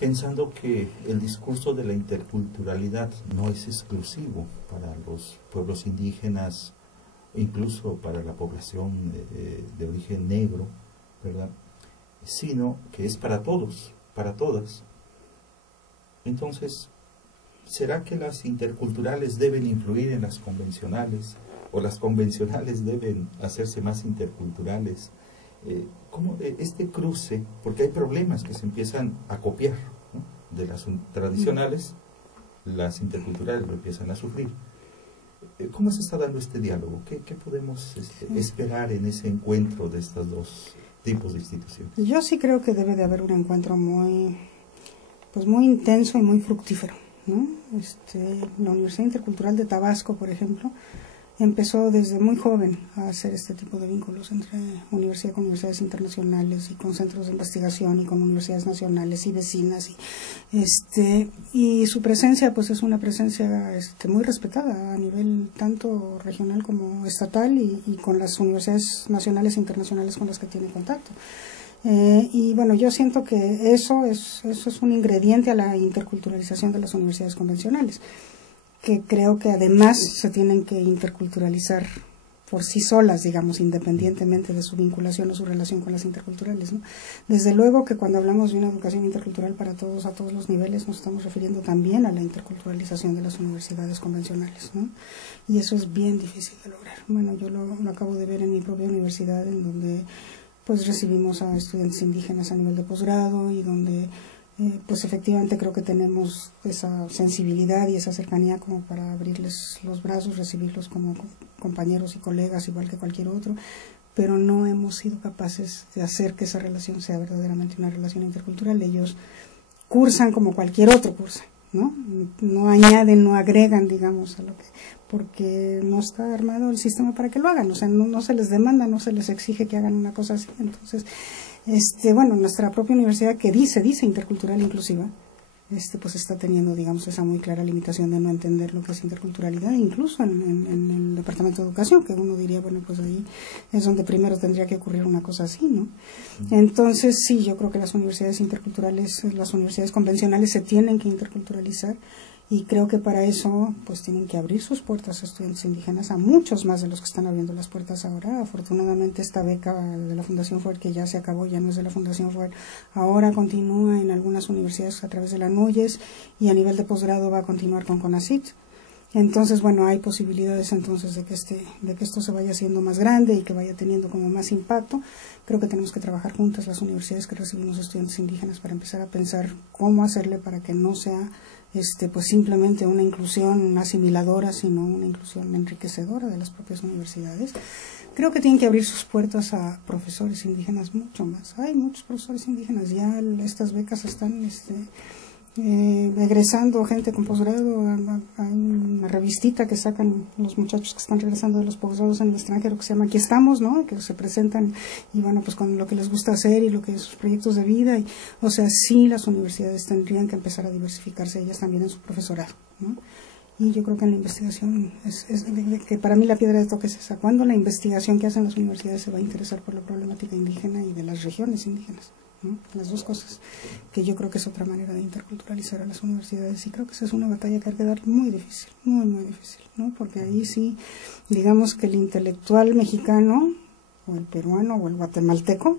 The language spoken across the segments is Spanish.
Pensando que el discurso de la interculturalidad no es exclusivo para los pueblos indígenas, incluso para la población de origen negro, ¿verdad? Sino que es para todos, para todas. Entonces, ¿será que las interculturales deben influir en las convencionales? ¿O las convencionales deben hacerse más interculturales? ¿Cómo este cruce? Porque hay problemas que se empiezan a copiar, ¿no? De las tradicionales, las interculturales lo empiezan a sufrir. ¿Cómo se está dando este diálogo? ¿Qué podemos esperar en ese encuentro de estos dos tipos de instituciones? Yo sí creo que debe de haber un encuentro muy intenso y muy fructífero, ¿no? La Universidad Intercultural de Tabasco, por ejemplo, empezó desde muy joven a hacer este tipo de vínculos entre universidad con universidades internacionales y con centros de investigación y con universidades nacionales y vecinas y su presencia pues es una presencia muy respetada a nivel tanto regional como estatal y con las universidades nacionales e internacionales con las que tiene contacto. Y bueno, yo siento que eso es un ingrediente a la interculturalización de las universidades convencionales, que creo que además se tienen que interculturalizar por sí solas, digamos, independientemente de su vinculación o su relación con las interculturales, ¿no? Desde luego que cuando hablamos de una educación intercultural para todos, a todos los niveles, nos estamos refiriendo también a la interculturalización de las universidades convencionales, ¿no? Y eso es bien difícil de lograr. Bueno, yo lo acabo de ver en mi propia universidad, en donde pues recibimos a estudiantes indígenas a nivel de posgrado y donde pues efectivamente creo que tenemos esa sensibilidad y esa cercanía como para abrirles los brazos, recibirlos como compañeros y colegas igual que cualquier otro, pero no hemos sido capaces de hacer que esa relación sea verdaderamente una relación intercultural. Ellos cursan como cualquier otro cursa, ¿no? No añaden, no agregan, digamos, a lo que, porque no está armado el sistema para que lo hagan, o sea, no se les demanda, no se les exige que hagan una cosa así. Entonces, bueno, nuestra propia universidad que dice intercultural inclusiva, pues está teniendo, digamos, esa muy clara limitación de no entender lo que es interculturalidad, incluso en el Departamento de Educación, que uno diría, bueno, pues ahí es donde primero tendría que ocurrir una cosa así, ¿no? Entonces, sí, yo creo que las universidades interculturales, las universidades convencionales se tienen que interculturalizar, y creo que para eso pues tienen que abrir sus puertas a estudiantes indígenas, a muchos más de los que están abriendo las puertas ahora. Afortunadamente esta beca de la Fundación FUER, que ya se acabó, ya no es de la Fundación FUER, ahora continúa en algunas universidades a través de la NUYES, y a nivel de posgrado va a continuar con CONACYT. Entonces, bueno, hay posibilidades entonces de que esto se vaya haciendo más grande y que vaya teniendo como más impacto. Creo que tenemos que trabajar juntas las universidades que recibimos estudiantes indígenas para empezar a pensar cómo hacerle para que no sea pues simplemente una inclusión asimiladora, sino una inclusión enriquecedora de las propias universidades. Creo que tienen que abrir sus puertas a profesores indígenas mucho más. Hay muchos profesores indígenas, ya estas becas están egresando gente con posgrado. Hay una revistita que sacan los muchachos que están regresando de los posgrados en el extranjero que se llama Aquí Estamos, ¿no? Que se presentan y bueno, pues con lo que les gusta hacer y lo que sus proyectos de vida. O sea, sí, las universidades tendrían que empezar a diversificarse ellas también en su profesorado, ¿no? Y yo creo que en la investigación, que para mí la piedra de toque es esa, cuando la investigación que hacen las universidades se va a interesar por la problemática indígena y de las regiones indígenas, ¿no? Las dos cosas, que yo creo que es otra manera de interculturalizar a las universidades, y creo que esa es una batalla que hay que dar muy difícil, muy difícil, ¿no? Porque ahí sí, digamos que el intelectual mexicano, o el peruano, o el guatemalteco,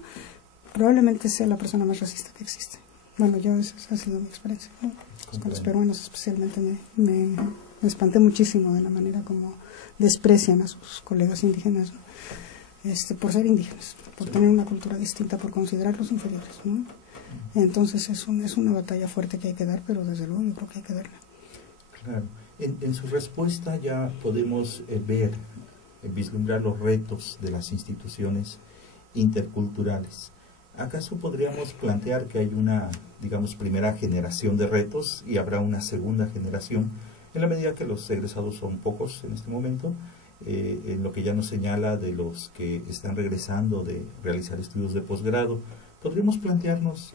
probablemente sea la persona más racista que existe. Bueno, esa ha sido mi experiencia, ¿no? Pues con los peruanos especialmente me espanté muchísimo de la manera como desprecian a sus colegas indígenas, ¿no? Por ser indígenas, por tener una cultura distinta, por considerarlos inferiores, ¿no? Entonces es una batalla fuerte que hay que dar, pero desde luego yo creo que hay que darla. Claro. En su respuesta ya podemos vislumbrar los retos de las instituciones interculturales. ¿Acaso podríamos plantear que hay una, digamos, primera generación de retos y habrá una segunda generación, en la medida que los egresados son pocos en este momento? En lo que ya nos señala de los que están regresando de realizar estudios de posgrado, ¿podríamos plantearnos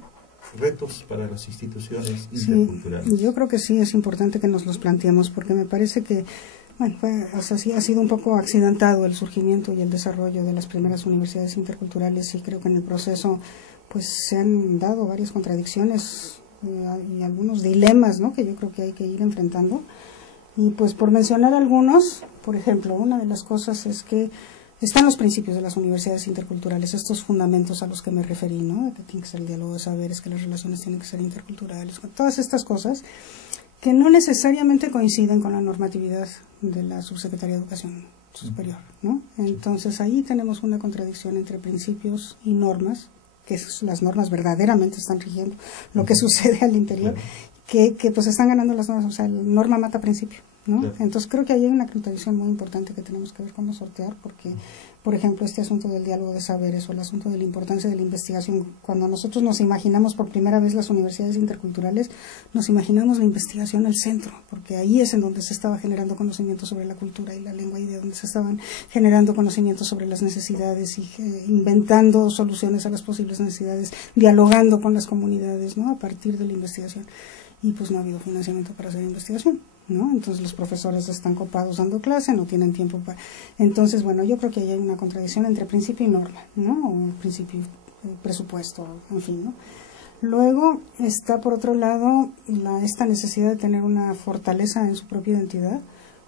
retos para las instituciones interculturales? Sí, yo creo que sí es importante que nos los planteemos, porque me parece que, bueno, sí, ha sido un poco accidentado el surgimiento y el desarrollo de las primeras universidades interculturales, y creo que en el proceso pues se han dado varias contradicciones y algunos dilemas, ¿no?, que yo creo que hay que ir enfrentando. Y pues por mencionar algunos, por ejemplo, una de las cosas es que están los principios de las universidades interculturales, estos fundamentos a los que me referí, ¿no?, que tiene que ser el diálogo de saberes, que las relaciones tienen que ser interculturales, todas estas cosas que no necesariamente coinciden con la normatividad de la Subsecretaría de Educación Superior, ¿no? Entonces ahí tenemos una contradicción entre principios y normas, que las normas verdaderamente están rigiendo lo que sucede al interior, que pues están ganando las normas, o sea, la norma mata principio, ¿no? Claro. Entonces creo que ahí hay una contradicción muy importante que tenemos que ver cómo sortear, porque, por ejemplo, este asunto del diálogo de saberes o el asunto de la importancia de la investigación, cuando nosotros nos imaginamos por primera vez las universidades interculturales, nos imaginamos la investigación al centro, porque ahí es en donde se estaba generando conocimiento sobre la cultura y la lengua, y de donde se estaban generando conocimientos sobre las necesidades y inventando soluciones a las posibles necesidades, dialogando con las comunidades, ¿no?, a partir de la investigación. Y pues no ha habido financiamiento para hacer investigación, ¿no? Entonces los profesores están copados dando clase, no tienen tiempo para... Entonces, bueno, yo creo que ahí hay una contradicción entre principio y norma, ¿no? O principio y presupuesto, en fin, ¿no? Luego está, por otro lado, esta necesidad de tener una fortaleza en su propia identidad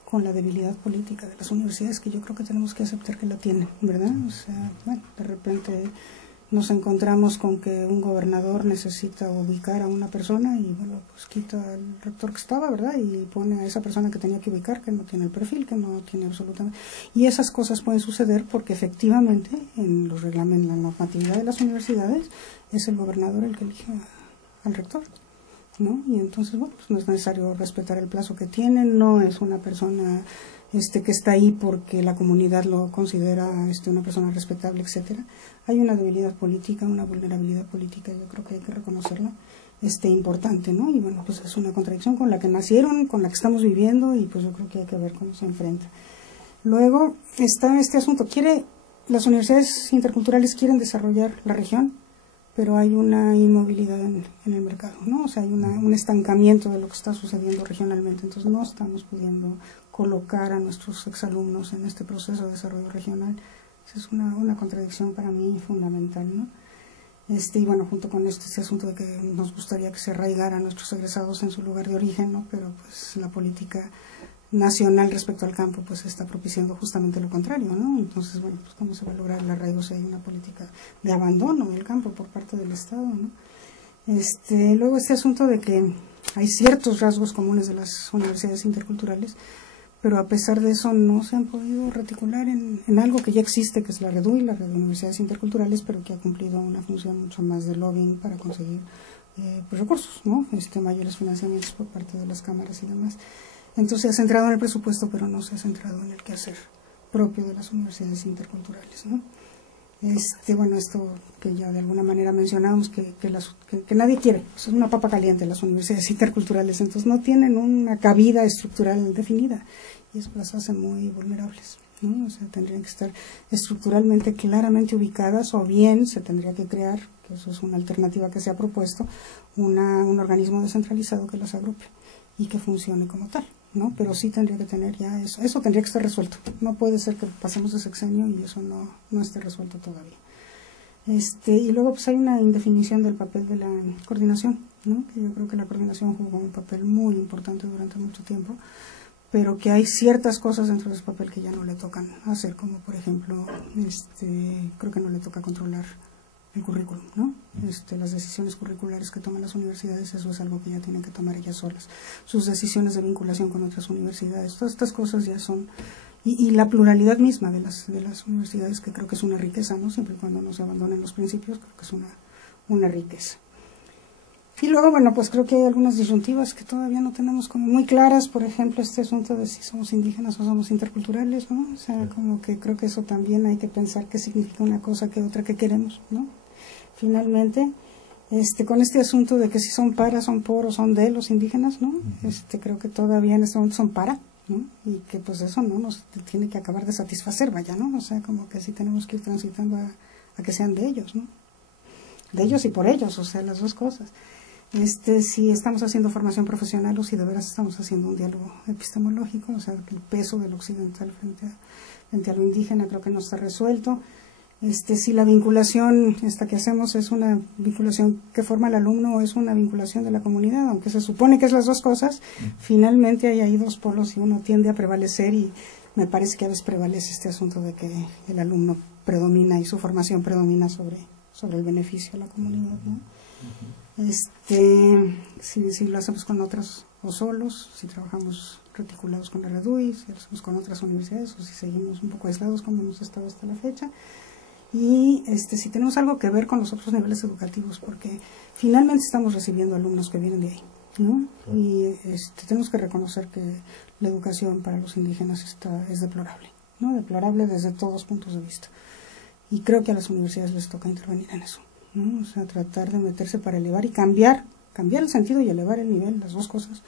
con la debilidad política de las universidades, que yo creo que tenemos que aceptar que la tienen, ¿verdad? O sea, bueno, de repente nos encontramos con que un gobernador necesita ubicar a una persona y, bueno, pues quita al rector que estaba, ¿verdad?, y pone a esa persona que tenía que ubicar, que no tiene el perfil, que no tiene absolutamente... Y esas cosas pueden suceder porque efectivamente en los reglamentos, en la normatividad de las universidades, es el gobernador el que elige al rector, ¿no? Y entonces, bueno, pues no es necesario respetar el plazo que tiene, no es una persona que está ahí porque la comunidad lo considera una persona respetable, etcétera. Hay una debilidad política, una vulnerabilidad política, yo creo que hay que reconocerla, importante, ¿no? Y bueno, pues es una contradicción con la que nacieron, con la que estamos viviendo, y pues yo creo que hay que ver cómo se enfrenta. Luego está este asunto, las universidades interculturales quieren desarrollar la región, pero hay una inmovilidad en el mercado, ¿no? O sea, hay un estancamiento de lo que está sucediendo regionalmente, entonces no estamos pudiendo colocar a nuestros exalumnos en este proceso de desarrollo regional. Esa es una contradicción para mí fundamental, ¿no? Y bueno, junto con este asunto de que nos gustaría que se arraigaran nuestros egresados en su lugar de origen, ¿no? Pero pues la política nacional respecto al campo pues está propiciando justamente lo contrario, ¿no? Entonces, bueno, pues cómo se va a lograr el arraigo si hay una política de abandono del campo por parte del Estado, ¿no? Luego este asunto de que hay ciertos rasgos comunes de las universidades interculturales, pero a pesar de eso no se han podido reticular en algo que ya existe, que es la REDUI, la Red de Universidades Interculturales, pero que ha cumplido una función mucho más de lobbying para conseguir pues recursos, ¿no? Mayores financiamientos por parte de las cámaras y demás. Entonces se ha centrado en el presupuesto, pero no se ha centrado en el quehacer propio de las universidades interculturales, ¿no? Bueno, esto que ya de alguna manera mencionábamos, que nadie quiere, es una papa caliente las universidades interculturales, entonces no tienen una cabida estructural definida y eso las hace muy vulnerables, ¿no? O sea, tendrían que estar estructuralmente claramente ubicadas, o bien se tendría que crear, que eso es una alternativa que se ha propuesto, un organismo descentralizado que las agrupe y que funcione como tal, ¿no? Pero sí tendría que tener ya eso tendría que estar resuelto. No puede ser que pasemos de sexenio y eso no esté resuelto todavía. Y luego pues hay una indefinición del papel de la coordinación, ¿no? Que yo creo que la coordinación jugó un papel muy importante durante mucho tiempo, pero que hay ciertas cosas dentro de ese papel que ya no le tocan hacer, como por ejemplo, creo que no le toca controlar el currículum, ¿no? Las decisiones curriculares que toman las universidades, eso es algo que ya tienen que tomar ellas solas. Sus decisiones de vinculación con otras universidades, todas estas cosas ya son... Y la pluralidad misma de las universidades, que creo que es una riqueza, ¿no? Siempre y cuando no se abandonen los principios, creo que es una riqueza. Y luego, bueno, pues creo que hay algunas disyuntivas que todavía no tenemos como muy claras, por ejemplo, este asunto de si somos indígenas o somos interculturales, ¿no? O sea, como que creo que eso también hay que pensar qué significa una cosa que otra que queremos, ¿no? Finalmente, con este asunto de que si son para, son por o son de los indígenas, ¿no? Creo que todavía en este momento son para, ¿no? Y que pues eso no nos tiene que acabar de satisfacer, vaya, ¿no? O sea, como que sí tenemos que ir transitando a que sean de ellos, ¿no? De ellos y por ellos, o sea, las dos cosas. Si estamos haciendo formación profesional o si de veras estamos haciendo un diálogo epistemológico, o sea, el peso del occidental frente a lo indígena creo que no está resuelto. Si la vinculación que hacemos es una vinculación que forma el alumno o es una vinculación de la comunidad, aunque se supone que es las dos cosas, finalmente hay ahí dos polos y uno tiende a prevalecer, y me parece que a veces prevalece este asunto de que el alumno predomina y su formación predomina sobre el beneficio a la comunidad, ¿no? Si lo hacemos con otras o solos, si trabajamos reticulados con la REDUI, si lo hacemos con otras universidades o si seguimos un poco aislados como hemos estado hasta la fecha. Y si tenemos algo que ver con los otros niveles educativos, porque finalmente estamos recibiendo alumnos que vienen de ahí, ¿no? Y tenemos que reconocer que la educación para los indígenas es deplorable, ¿no? Deplorable desde todos puntos de vista. Y creo que a las universidades les toca intervenir en eso, ¿no? O sea, tratar de meterse para elevar y cambiar el sentido y elevar el nivel, las dos cosas.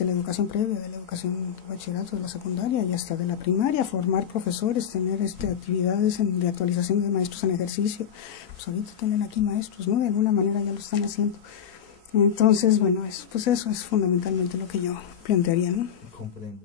La educación previa, de la educación de bachillerato, de la secundaria y hasta de la primaria, formar profesores, tener actividades de actualización de maestros en ejercicio. Pues ahorita tienen aquí maestros, ¿no? De alguna manera ya lo están haciendo. Entonces, bueno, eso es fundamentalmente lo que yo plantearía, ¿no? Comprendo.